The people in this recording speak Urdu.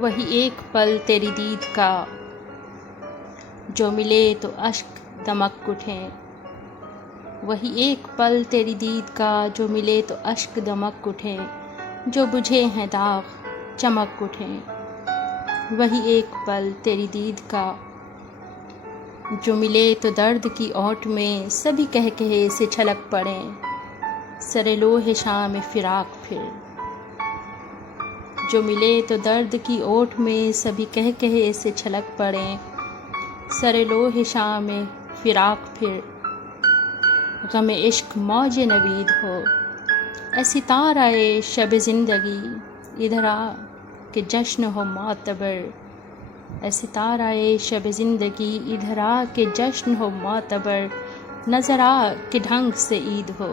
وہی ایک پل تیری دید کا جو ملے تو اشک دمک اٹھیں، وہی ایک پل تیری دید کا جو ملے تو اشک دمک اٹھیں، جو بجھے ہیں داغ چمک اٹھیں، وہی ایک پل تیری دید کا جو ملے تو درد کی اوٹ میں سبھی کہے سے چھلک پڑیں، سر لوح شام فراق پھر، جو ملے تو درد کی اوٹ میں سبھی کہے سے چھلک پڑیں، سر لوح شام فراق پھر، غم عشق موج نوید ہو، اے ستارۂ شب زندگی ادھر آ کہ جشن ہو معتبر، اے ستارۂ شب زندگی ادھر آ کہ جشن ہو معتبر، نظر آ کہ ڈھنگ سے عید ہو۔